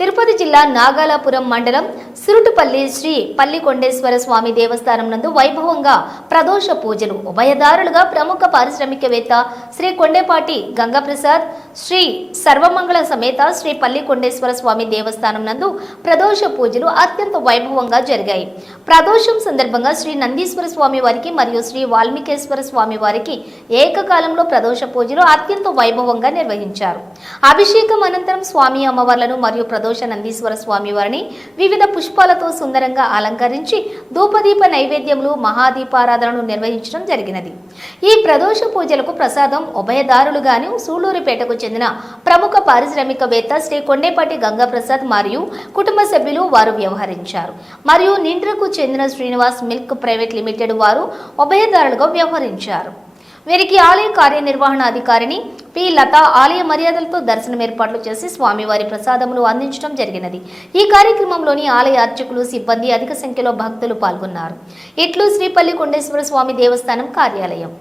తిరుపతి జిల్లా నాగాలాపురం మండలం సురుటుపల్లి శ్రీ పల్లికొండేశ్వర స్వామి దేవస్థానం నందు వైభవంగా ప్రదోష పూజలు. ఉభయదారులుగా ప్రముఖ పారిశ్రామికవేత్త శ్రీ కొండేపాటి గంగాప్రసాద్, శ్రీ సర్వమంగళ సమేత శ్రీ పల్లికొండేశ్వర స్వామి దేవస్థానం నందు ప్రదోష పూజలు అత్యంత వైభవంగా జరిగాయి. ప్రదోషం సందర్భంగా శ్రీ నందీశ్వర స్వామి వారికి మరియు శ్రీ వాల్మీకేశ్వర స్వామి వారికి ఏకకాలంలో ప్రదోష పూజలు అత్యంత వైభవంగా నిర్వహించారు. అభిషేకం అనంతరం స్వామి అమ్మవార్లను మరియు ప్రదోష నందీశ్వర స్వామి వారిని వివిధ పుష్పాలతో సుందరంగా అలంకరించి ధూపదీప నైవేద్యములు, మహాదీపారాధనను నిర్వహించడం జరిగినది. ఈ ప్రదోష పూజలకు ప్రసాదం ఉభయదారులుగాను సూళ్లూరుపేటకు చెందిన ప్రముఖ పారిశ్రామికవేత్త శ్రీ కొండేపాటి గంగాప్రసాద్ మరియు కుటుంబ సభ్యులు వారు వ్యవహరించారు. మరియు నిండ్రకు చెందిన శ్రీనివాస్ మిల్క్ ప్రైవేట్ లిమిటెడ్ వారు ఉభయదారులుగా వ్యవహరించారు. వీరికి ఆలయ కార్యనిర్వహణాధికారిని పి లత ఆలయ మర్యాదలతో దర్శనం ఏర్పాట్లు చేసి స్వామివారి ప్రసాదములు అందించడం జరిగినది. ఈ కార్యక్రమంలోని ఆలయ అర్చకులు, సిబ్బంది అధిక సంఖ్యలో భక్తులు పాల్గొన్నారు. ఇట్లు శ్రీ పల్లికొండేశ్వర స్వామి దేవస్థానం కార్యాలయం.